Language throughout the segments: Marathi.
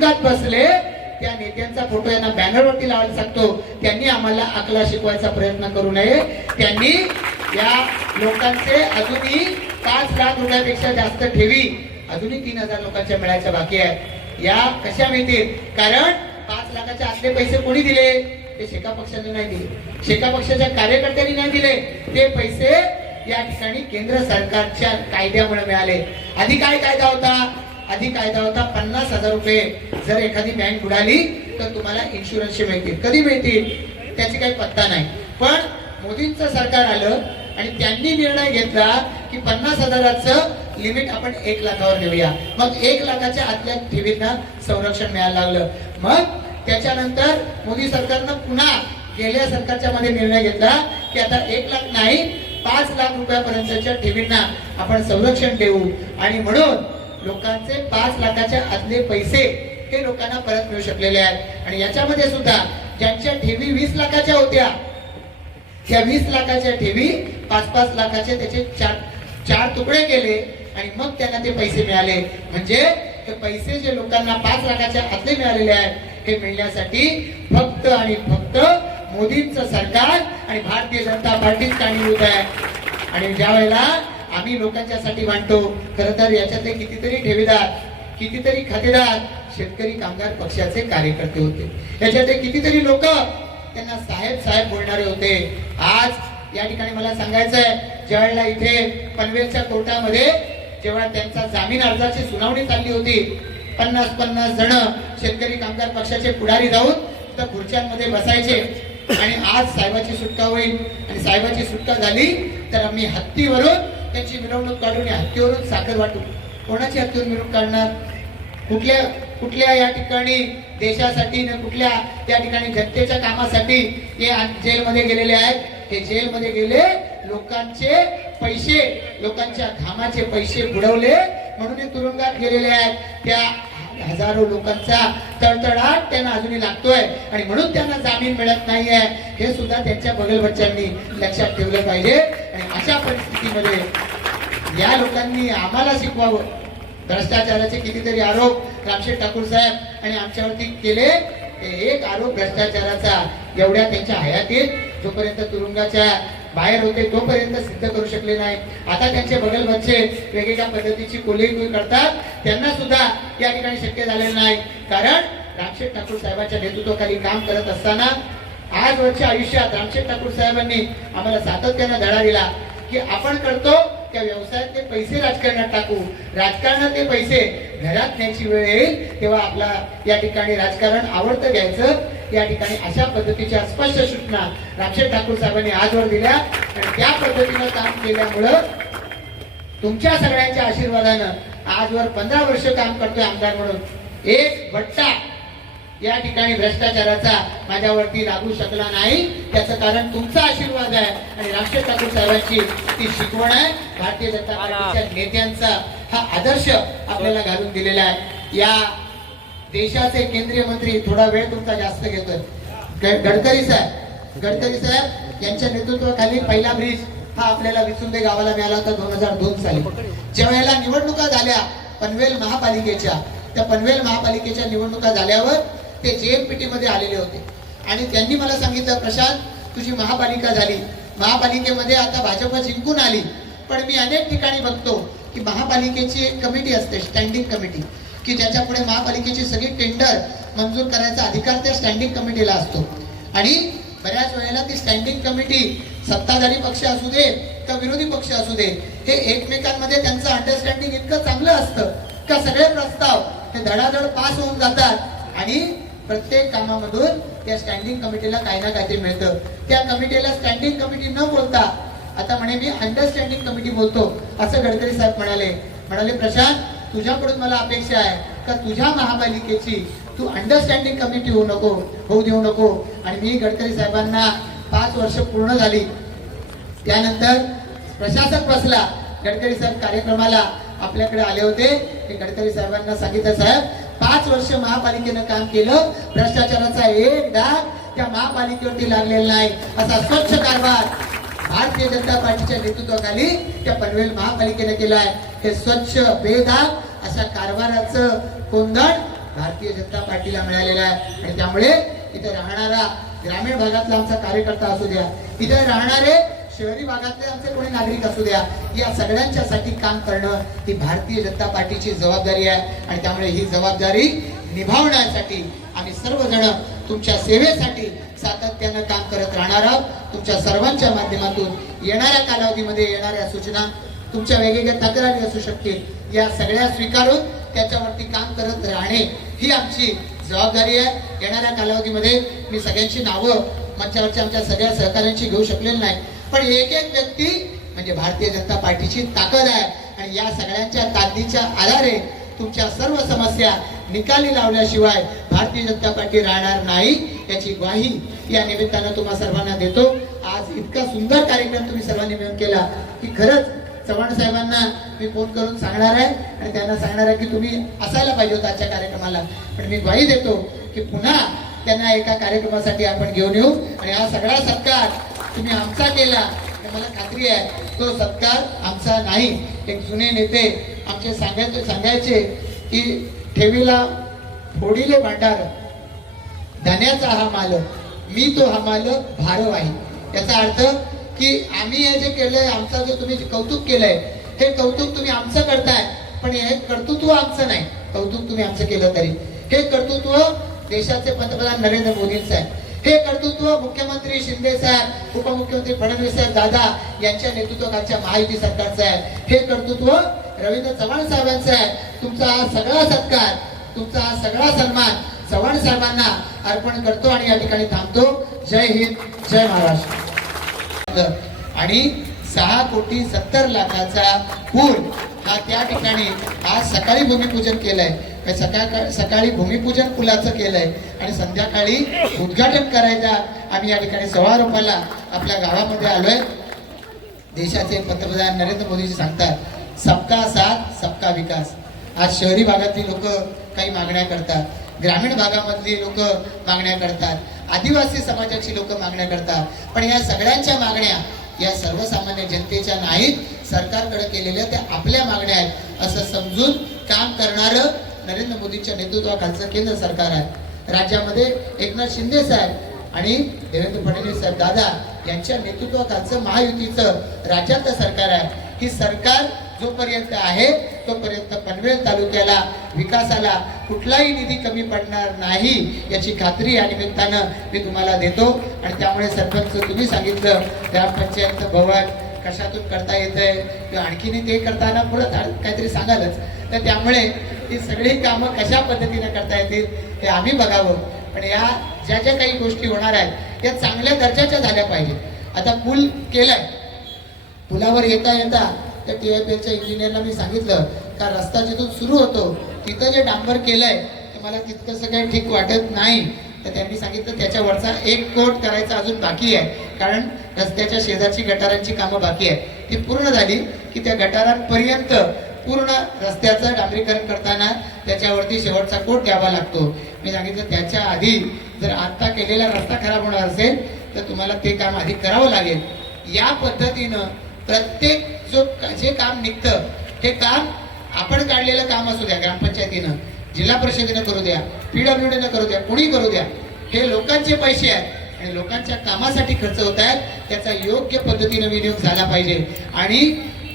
तुरुंगात बसले त्या नेत्यांचा फोटो यांना बॅनरवरती लावायला सांगतो. त्यांनी आम्हाला अकला शिकवायचा प्रयत्न करू नये. त्यांनी या लोकांचे अजूनही 5 लाख रुपयापेक्षा जास्त ठेवी अजूनही 3000 लोकांच्या मिळायच्या बाकी आहे. या कशा मिळतील? कारण 5 लाखाच्या आतले पैसे कोणी दिले? ते शेका पक्षाने नाही दिले, शेका पक्षाच्या कार्यकर्त्यांनी नाही दिले. ते पैसे या ठिकाणी केंद्र सरकारच्या कायद्यामुळे मिळाले. आधी काय कायदा होता? आधी कायदा होता 50,000 रुपये जर एखादी बँक बुडाली तर तुम्हाला इन्शुरन्सचे मिळतील. कधी मिळतील त्याची काही पत्ता नाही. पण मोदींचं सरकार आलं आणि त्यांनी निर्णय घेतला की 50,000चं लिमिट आपण 1 लाखावर नेऊया. मग 1 लाखाच्या आतल्या ठेवींना संरक्षण मिळायला लागलं. मग त्याच्यानंतर मोदी सरकारनं पुन्हा गेल्या सरकारच्या मध्ये निर्णय घेतला की आता 1 लाख नाही 5 लाख रुपयापर्यंतच्या ठेवींना आपण संरक्षण देऊ. आणि म्हणून लोकांचे 5 लाखाच्या आतले पैसे हे लोकांना परत मिळू शकलेले आहेत. आणि याच्यामध्ये सुद्धा ज्यांच्या ठेवी 20 लाखाच्या होत्या त्या 20 लाखाच्या ठेवी 5-5 लाखाचे त्याचे चार तुकडे केले आणि मग त्यांना ते पैसे मिळाले. म्हणजे हे पैसे जे लोकांना 5 लाखाच्या आतले मिळालेले आहेत हे मिळण्यासाठी फक्त आणि फक्त मोदींचं सरकार आणि भारतीय जनता पार्टीच कारणीभूत आहे. आणि ज्या वेळेला आम्ही लोकांच्यासाठी मांडतो, खरं तर याच्यातले कितीतरी ठेवीदार, कितीतरी खातेदार शेतकरी कामगार पक्षाचे कार्यकर्ते होते. याच्यातले कितीतरी लोक त्यांना साहेब साहेब बोलणारे होते. आज या ठिकाणी मला सांगायचंय, ज्यावेळेला इथे पनवेलच्या कोर्टामध्ये जेव्हा त्यांचा जामीन अर्जाची सुनावणी चालली होती, 50-50 जण शेतकरी कामगार पक्षाचे पुढारी जाऊन त्या खुर्च्यांमध्ये बसायचे आणि आज साहेबाची सुटका होईल आणि साहेबाची सुटका झाली तर आम्ही हत्तीवरून त्यांची मिरवणूक काढून हत्तीवरून साखर वाटू. कोणाची हत्तीवर मिरवणूक काढणार? कुठल्या या ठिकाणी देशासाठी न कुठल्या त्या ठिकाणी जनतेच्या कामासाठी हे जेलमध्ये गेलेले आहेत. हे जेलमध्ये गेले लोकांचे पैसे, लोकांच्या घामाचे पैसे बुडवले म्हणून हे तुरुंगात गेलेले आहेत. त्या हजारो लोकांचा तळतळाट त्यांना अजूनही लागतोय आणि म्हणून त्यांना जामीन मिळत नाहीये. हे सुद्धा त्यांच्या बगलबच्च्यांनी लक्षात ठेवलं पाहिजे. आणि अशा परिस्थितीमध्ये या लोकांनी आम्हाला शिकवावं. भ्रष्टाचाराचे कितीतरी आरोप रामशेठ ठाकूर साहेब आणि आमच्यावरती केले. एक आरोप भ्रष्टाचाराचा एवढ्या त्यांच्या हयातीत जोपर्यंत तुरुंगाच्या बाहेर होते तोपर्यंत सिद्ध करू शकले नाही. आता त्यांचे बगल बच्चे वेगवेगळ्या पद्धतीची कोल्हेकुई करतात. त्यांना सुद्धा या ठिकाणी शक्य झालेलं नाही. कारण रामशेठ ठाकूर साहेबांच्या नेतृत्वाखाली काम करत असताना आजवरच्या आयुष्यात रामशेठ ठाकूर साहेबांनी आम्हाला सातत्याने धडा दिला की आपण करतो त्या व्यवसायात ते पैसे राजकारणात टाकू. राजकारणात ते पैसे घरात न्यायची वेळ येईल तेव्हा आपला या ठिकाणी राजकारण आवडतं घ्यायचं. या ठिकाणी अशा पद्धतीच्या स्पष्ट सूचना रामशेठ ठाकूर साहेबांनी आजवर दिल्या आणि त्या पद्धतीनं काम केल्यामुळं तुमच्या सगळ्यांच्या आशीर्वादानं आजवर 15 वर्ष काम करतोय आमदार म्हणून. एक भट्टा या ठिकाणी भ्रष्टाचाराचा माझ्यावरती लागू शकला नाही. त्याचं कारण तुमचा आशीर्वाद आहे आणि रामशेठ ठाकूर साहेबांची ती शिकवण आहे. भारतीय जनता पार्टीच्या नेत्यांचा हा आदर्श आपल्याला घालून दिलेला आहे. या देशाचे केंद्रीय मंत्री, थोडा वेळ तुमचा जास्त घेतोय, गडकरी साहेब यांच्या नेतृत्वाखाली पहिला ब्रिज हा आपल्याला विसुंबे गावाला मिळाला होता 2002 साली. ज्या वेळेला निवडणुका झाल्या पनवेल महापालिकेच्या, त्या पनवेल महापालिकेच्या निवडणुका झाल्यावर ते JNPT मध्ये आलेले होते आणि त्यांनी मला सांगितलं, प्रशांत तुझी महापालिका झाली, महापालिकेमध्ये आता भाजप जिंकून आली, पण मी अनेक ठिकाणी बघतो की महापालिकेची एक कमिटी असते, स्टँडिंग कमिटी, की ज्याच्या पुढे महापालिकेची सगळी टेंडर मंजूर करायचा अधिकार त्या स्टँडिंग कमिटीला असतो. आणि बऱ्याच वेळेला ती स्टँडिंग कमिटी सत्ताधारी पक्ष असू दे का विरोधी पक्ष असू दे, हे एकमेकांमध्ये त्यांचं अंडरस्टँडिंग इतकं चांगलं असतं का सगळे प्रस्ताव हे धडाधड पास होऊन जातात आणि प्रत्येक कामामधून त्या स्टँडिंग कमिटीला काही ना काहीतरी मिळतं. त्या कमिटीला स्टँडिंग कमिटी न बोलता आता म्हणे मी अंडरस्टँडिंग कमिटी बोलतो असं गडकरी साहेब म्हणाले प्रशांत तुझ्याकडून मला अपेक्षा आहे का तुझ्या महापालिकेची तू अंडरस्टँडिंग कमिटी होऊ देऊ नको. आणि मी गडकरी साहेबांना 5 वर्ष पूर्ण झाली त्यानंतर प्रशासक बसला, गडकरी साहेब कार्यक्रमाला आपल्याकडे आले होते. ते गडकरी साहेबांना सांगितलं, साहेब 5 वर्ष महापालिकेनं काम केलं, भ्रष्टाचाराचा एक डाग त्या महापालिकेवरती लागलेला नाही. असा स्वच्छ कारभार भारतीय जनता पार्टीच्या नेतृत्वाखाली त्या पनवेल महापालिकेने केलाय. हे स्वच्छ बेदाग अशा कारभाराचं कोंदण भारतीय जनता पार्टीला मिळालेला आहे आणि त्यामुळे इथे राहणारा ग्रामीण भागातला आमचा कार्यकर्ता असू द्या, इथे राहणारे शहरी भागातले आमचे कोणी नागरिक असू द्या, या सगळ्यांच्यासाठी काम करणं ही भारतीय जनता पार्टीची जबाबदारी आहे आणि त्यामुळे ही जबाबदारी निभावण्यासाठी आम्ही सर्वजण तुमच्या सेवेसाठी सातत्यानं काम करत राहणार आहोत. तुमच्या सर्वांच्या माध्यमातून येणाऱ्या कालावधीमध्ये येणाऱ्या सूचना, तुमच्या वेगवेगळ्या तक्रारी असू शकतील, या सगळ्या स्वीकारून त्याच्यावरती काम करत राहणे ही आमची जबाबदारी आहे. येणाऱ्या कालावधीमध्ये मी सगळ्यांची नावं मंचावरच्या आमच्या सगळ्या सहकाऱ्यांची घेऊ शकलेली नाही, पण एक एक व्यक्ती म्हणजे भारतीय जनता पार्टीची ताकद आहे आणि या सगळ्यांच्या ताकदीच्या आधारे तुमच्या सर्व समस्या निकाली लावल्याशिवाय भारतीय जनता पार्टी राहणार नाही याची ग्वाही या निमित्तानं तुम्हा सर्वांना देतो. आज इतका सुंदर कार्यक्रम तुम्ही सर्वांनी मिळून केला की खरंच चव्हाण साहेबांना मी फोन करून सांगणार आहे आणि त्यांना सांगणार आहे की तुम्ही असायला पाहिजे होता आजच्या कार्यक्रमाला, पण मी ग्वाही देतो की पुन्हा त्यांना एका कार्यक्रमासाठी आपण घेऊन येऊ आणि हा सगळा सत्कार तुम्ही आमचा केला, मला खात्री आहे तो सत्कार आमचा नाही. एक जुने नेते आमचे सांगायचे की ठेवीला फोडीले भांडार धन्याचा हा मालक, मी तो हा मालक भारव आहे. याचा अर्थ की आम्ही हे जे केलंय, आमचा जो तुम्ही कौतुक केलंय, हे कौतुक तुम्ही आमचं करताय, पण हे कर्तृत्व आमचं नाही. कौतुक तुम्ही आमचं केलं तरी हे कर्तृत्व देशाचे पंतप्रधान नरेंद्र मोदींचं आहे. हे कर्तृत्व मुख्यमंत्री शिंदे साहेब, उपमुख्यमंत्री फडणवीस साहेब दादा यांच्या नेतृत्वाखालच्या महायुती सरकारचं आहे. हे कर्तृत्व रवींद्र चव्हाण साहेबांचं आहे. तुमचा हा सगळा सत्कार, तुमचा हा सगळा सन्मान चव्हाण साहेबांना अर्पण करतो आणि या ठिकाणी थांबतो. जय हिंद, जय महाराष्ट्र. आणि 6,70,00,000चा पूल हा त्या ठिकाणी आज सकाळी भूमिपूजन केलंय. सकाळी भूमिपूजन पुलाचं केलंय आणि संध्याकाळी उद्घाटन करायचा आम्ही या ठिकाणी समारोपाला आपल्या गावामध्ये आलोय. देशाचे पंतप्रधान नरेंद्र मोदीजी सांगतात सबका साथ सबका विकास. आज शहरी भागातली लोक काही मागण्या करतात, ग्रामीण भागामधली लोक मागण्या करतात, आदिवासी समाजाची लोक मागण्या करतात, पण या सगळ्यांच्या मागण्या या सर्वसामान्य जनतेच्या नाहीत, सरकारकडे केलेल्या त्या आपल्या मागण्या आहेत असं समजून काम करणारं नरेंद्र मोदींच्या नेतृत्वाखालचं केंद्र सरकार आहे. राज्यामध्ये एकनाथ शिंदे साहेब आणि देवेंद्र फडणवीस साहेब दादा यांच्या नेतृत्वाखालचं महायुतीचं राज्याचं सरकार आहे. ही सरकार जोपर्यंत आहे तोपर्यंत पनवेल तालुक्याला विकासाला कुठलाही निधी कमी पडणार नाही याची खात्री या निमित्तानं मी तुम्हाला देतो. आणि त्यामुळे सरपंच तुम्ही सांगितलं ग्रामपंचायत भवन कशातून करता येतंय किंवा आणखीन ते करताना पुढे काहीतरी सांगालच, तर त्यामुळे ही सगळी कामं कशा पद्धतीने करता येतील हे आम्ही बघावं. पण या ज्या ज्या काही गोष्टी होणार आहेत या चांगल्या दर्जाच्या झाल्या पाहिजे. आता पूल केलाय, पुलावर येता येता त्या TIPLच्या इंजिनियरला मी सांगितलं का रस्ता जिथून सुरू होतो तिथं जे डांबर केलंय ते मला तितकंसं काही ठीक वाटत नाही. तर त्यांनी सांगितलं त्याच्यावरचा एक कोट करायचा अजून बाकी आहे, कारण रस्त्याच्या शेजारची गटारांची कामं बाकी आहे. ती पूर्ण झाली की त्या गटारांपर्यंत पूर्ण रस्त्याचं डांबरीकरण करताना त्याच्यावरती शेवटचा कोट द्यावा लागतो. मी सांगितलं त्याच्या आधी जर आता केलेला रस्ता खराब होणार असेल तर तुम्हाला ते काम आधी करावं लागेल. या पद्धतीनं प्रत्येक जे काम निघतं हे काम आपण काढलेलं काम असू द्या, ग्रामपंचायतीनं, जिल्हा परिषदेनं करू द्या, PWDनं करू द्या, कोणी करू द्या, हे लोकांचे पैसे आहेत आणि लोकांच्या कामासाठी खर्च होत आहेत. त्याचा योग्य पद्धतीनं विनियोग झाला पाहिजे आणि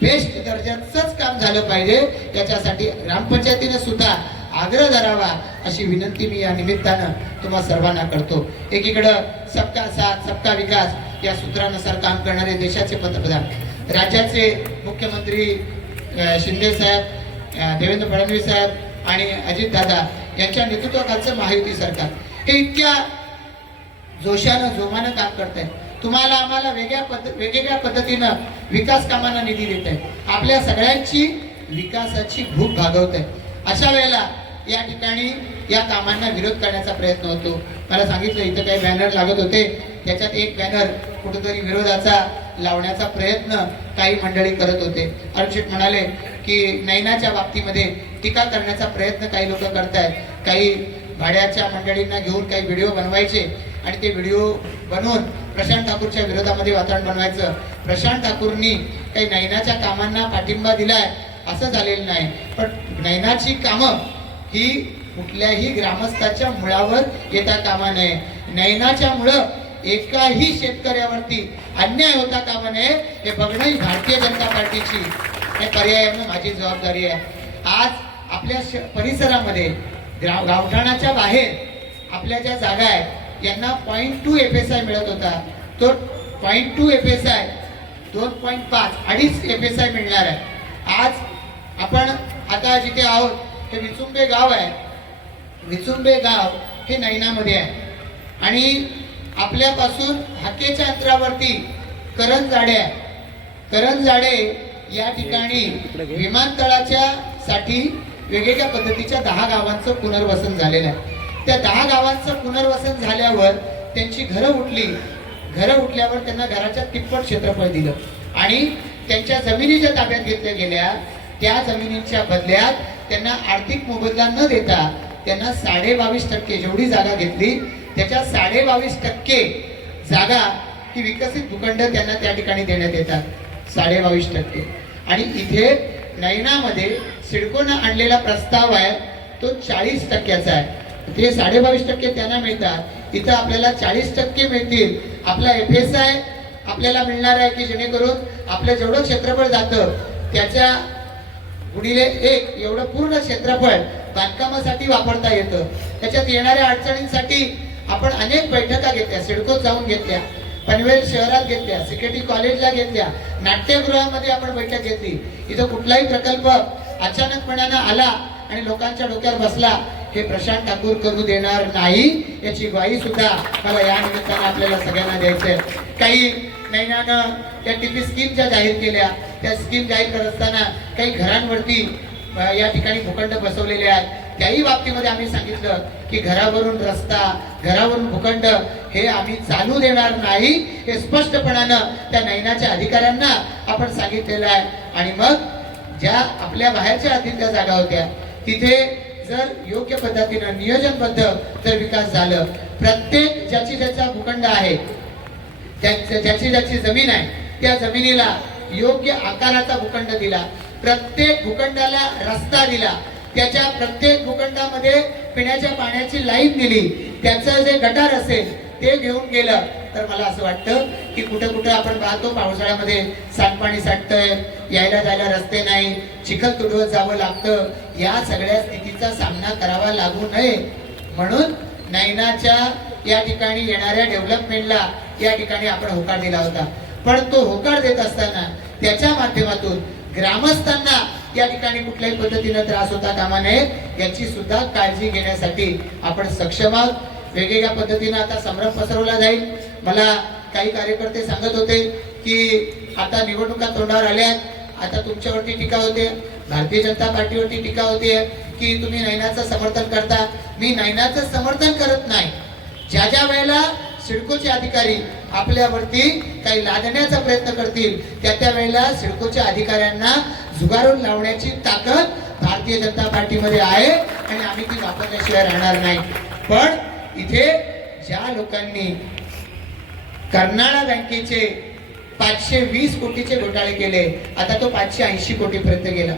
बेस्ट दर्जाचंच काम झालं पाहिजे. याच्यासाठी ग्रामपंचायतीनं सुद्धा आग्रह धरावा अशी विनंती मी या निमित्तानं तुम्हा सर्वांना करतो. एकीकडं सबका साथ सबका विकास या सूत्रानुसार काम करणारे देशाचे पंतप्रधान, राज्याचे मुख्यमंत्री शिंदे साहेब, देवेंद्र फडणवीस साहेब आणि अजित दादा यांच्या नेतृत्वाखालचं महायुती सरकार हे इतक्या जोशानं जोमानं काम करत आहे. तुम्हाला आम्हाला वेगवेगळ्या पद्धतीनं विकास कामांना निधी देत आहे, आपल्या सगळ्यांची विकासाची भूक भागवत आहे. अशा वेळेला या ठिकाणी या कामांना विरोध करण्याचा प्रयत्न होतो. मला सांगितलं इथं काही बॅनर लागत होते, त्याच्यात एक बॅनर कुठेतरी विरोधाचा लावण्याचा प्रयत्न काही मंडळी करत होते. अरुण म्हणाले की नैनाच्या बाबतीमध्ये टीका करण्याचा प्रयत्न काही लोक करतायत. काही भाड्याच्या मंडळींना घेऊन काही व्हिडिओ बनवायचे आणि ते व्हिडिओ बनवून प्रशांत ठाकूरच्या विरोधामध्ये वातावरण बनवायचं. प्रशांत ठाकूरनी काही नैनाच्या कामांना पाठिंबा दिलाय असं झालेलं नाही, पण नैनाची कामं ही कुठल्याही ग्रामस्थाच्या मुळावर येता कामा नये. नयनाच्या मुळं एकाही शेतकऱ्यावरती अन्याय होता कामा नये हे बघणं ही भारतीय जनता पार्टीची हे पर्यायानं माझी जबाबदारी आहे. आज आपल्या परिसरामध्ये गावठाणाच्या बाहेर आपल्या ज्या जागा आहेत यांना 0.2 FSI मिळत होता, तो 0.2 FSI 2.5 अडीच FSI मिळणार आहे. आज आपण आता जिथे आहोत हे विचुंबे गाव आहे. विचुंबे गाव हे नैनामध्ये आहे आणि आपल्यापासून हाकेच्या अंतरावरती करंजाडे आहे. करंजाडे या ठिकाणी विमानतळाच्या साठी वेगवेगळ्या पद्धतीच्या 10 गावांचं पुनर्वसन झालेलं आहे. त्या 10 गावांचं पुनर्वसन झाल्यावर त्यांची घरं उठली. घरं उठल्यावर त्यांना घराच्या तिप्पट क्षेत्रफळ दिलं आणि त्यांच्या जमिनी ताब्यात घेतल्या गेल्या. त्या जमिनीच्या बदल्यात त्यांना आर्थिक मोबदला न देता त्यांना 22.5% जेवढी जागा घेतली त्याच्या 22.5% जागा ही विकसित भूखंड त्यांना त्या ठिकाणी देण्यात येतात. 22.5%. आणि इथे नैनामध्ये सिडकोनं आणलेला प्रस्ताव आहे तो 40%चा आहे. ते 22.5% त्यांना मिळतात, इथं आपल्याला 40% मिळतील. आपला FSI आपल्याला मिळणार आहे की जेणेकरून आपलं जेवढं क्षेत्रफळ जातं त्याच्या गुणिले 1 एवढं पूर्ण क्षेत्रफळ बांधकामासाठी वापरता येतं. त्याच्यात येणाऱ्या अडचणींसाठी आपण अनेक बैठका घेतल्या, सिडकोत जाऊन घेतल्या, पनवेल शहरात घेतल्या, सिकेटी कॉलेजला घेतल्या, नाट्यगृहामध्ये आपण बैठक घेतली. इथं कुठलाही प्रकल्प अचानकपणानं आला आणि लोकांच्या डोक्यावर बसला हे प्रशांत ठाकूर करू देणार नाही याची ग्वाही सुद्धा मला या निमित्तानं आपल्याला सगळ्यांना द्यायचं आहे. काही नैनानं त्या टीपी स्कीम ज्या जाहीर केल्या त्या स्कीम जाहीर करत असताना काही घरांवरती या ठिकाणी भूखंड बसवलेले आहेत. त्याही बाबतीमध्ये आम्ही सांगितलं की घरावरून रस्ता, घरावरून भूखंड हे आम्ही चालू देणार नाही हे स्पष्टपणानं त्या नैनाच्या अधिकाऱ्यांना आपण सांगितलेलं आहे. आणि मग ज्या आपल्या बाहेरच्या आधीच्या जागा होत्या तिथे जर योग्य पद्धतीनं नियोजनबद्ध जर विकास झालं, प्रत्येक ज्याची ज्याचा भूखंड आहे ज्याची ज्याची जमीन आहे त्या जमिनीला योग्य आकाराचा भूखंड दिला, प्रत्येक भूखंडाला रस्ता दिला, त्याच्या प्रत्येक भूखंडामध्ये पिण्याच्या पाण्याची लाईन दिली, त्याचं जे गटार असेल ते घेऊन गेलं तर मला असं वाटतं की कुठं कुठं आपण पाहतो पावसाळ्यामध्ये सांडपाणी साठतंय, यायला जायला रस्ते नाही, चिखल तुडवत जावं लागतं. या सगळ्या स्थितीचा सामना करावा लागू नये म्हणून नैनाच्या या ठिकाणी येणाऱ्या डेव्हलपमेंटला या ठिकाणी आपण होकार दिला होता. पण तो होकार देत असताना त्याच्या माध्यमातून ग्रामस्थांना या ठिकाणी कुठल्याही पद्धतीने त्रास होता कामा नये याची सुद्धा काळजी घेण्यासाठी आपण सक्षम आहोत. वेगवेगळ्या पद्धतीने आता संभ्रम पसरवला जाईल. मला काही कार्यकर्ते सांगत होते की आता निवडणुका तोंडावर आल्या, आता तुमच्यावरती टीका होते, भारतीय जनता पार्टीवरती टीका होते की तुम्ही नैनाचं समर्थन करता. मी नैनाचं समर्थन करत नाही. ज्या ज्या वेळेला सिडकोचे अधिकारी आपल्यावरती काही लादण्याचा प्रयत्न करतील त्या वेळेला सिडकोच्या अधिकाऱ्यांना झुगारून लावण्याची ताकद भारतीय जनता पार्टीमध्ये आहे आणि आम्ही ती वापरल्याशिवाय राहणार नाही. पण इथे ज्या लोकांनी कर्नाळा बँकेचे 520 कोटीचे घोटाळे केले, आता तो 580 कोटीपर्यंत गेला.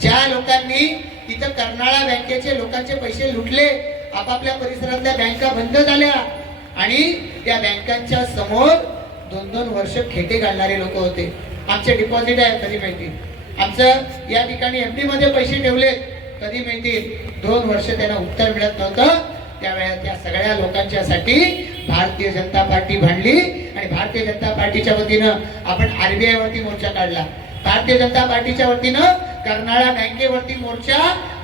ज्या लोकांनी इथं कर्नाळा बँकेचे लोकांचे पैसे लुटले, आपापल्या परिसरातल्या बँका बंद झाल्या आणि त्या बँकांच्या समोर 2-2 वर्ष खेटे घालणारे लोक होते. आमचे डिपॉझिट आहे कधी मिळतील, आमचं या ठिकाणी FD मध्ये पैसे ठेवले कधी मिळतील, 2 वर्ष त्यांना उत्तर मिळत नव्हतं. त्यावेळेला त्या सगळ्या लोकांच्यासाठी भारतीय जनता पार्टी भांडली आणि भारतीय जनता पार्टीच्या वतीनं आपण RBI वरती मोर्चा काढला. भारतीय जनता पार्टीच्या वतीनं कर्नाळा बँकेवरती मोर्चा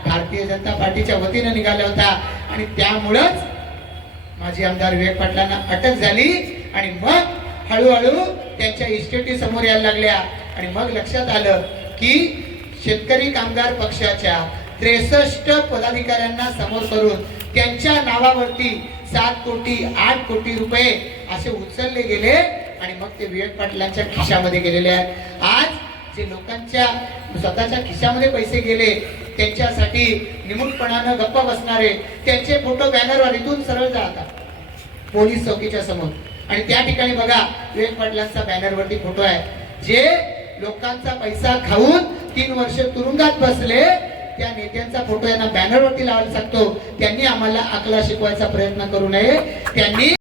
भारतीय जनता पार्टीच्या वतीनं निघाला होता आणि त्यामुळंच माजी आमदार विवेक पाटलांना अटक झाली आणि मग हळूहळू त्यांच्या इस्टेटी समोर यायला लागल्या आणि मग लक्षात आलं की शेतकरी कामगार पक्षाच्या 63 पदाधिकाऱ्यांना समोर करून त्यांच्या नावावरती 7 कोटी 8 कोटी रुपये असे उचलले गेले आणि मग ते विवेक पाटलांच्या खिशामध्ये गेलेले आहेत. आज जे लोकांच्या स्वतःच्या खिशामध्ये पैसे गेले त्यांच्यासाठी निमुटपणानं गप्प बसणारे त्यांचे फोटो बॅनरवर इथून सरळ जातात पोलीस चौकीच्या समोर आणि त्या ठिकाणी बघा विवेक पाटलांचा बॅनरवरती फोटो आहे. जे लोकांचा पैसा खाऊन 3 वर्ष तुरुंगात बसले त्या नेत्यांचा फोटो यांना बॅनरवरती लावायला सांगतो, त्यांनी आम्हाला अकला शिकवायचा प्रयत्न करू नये. त्यांनी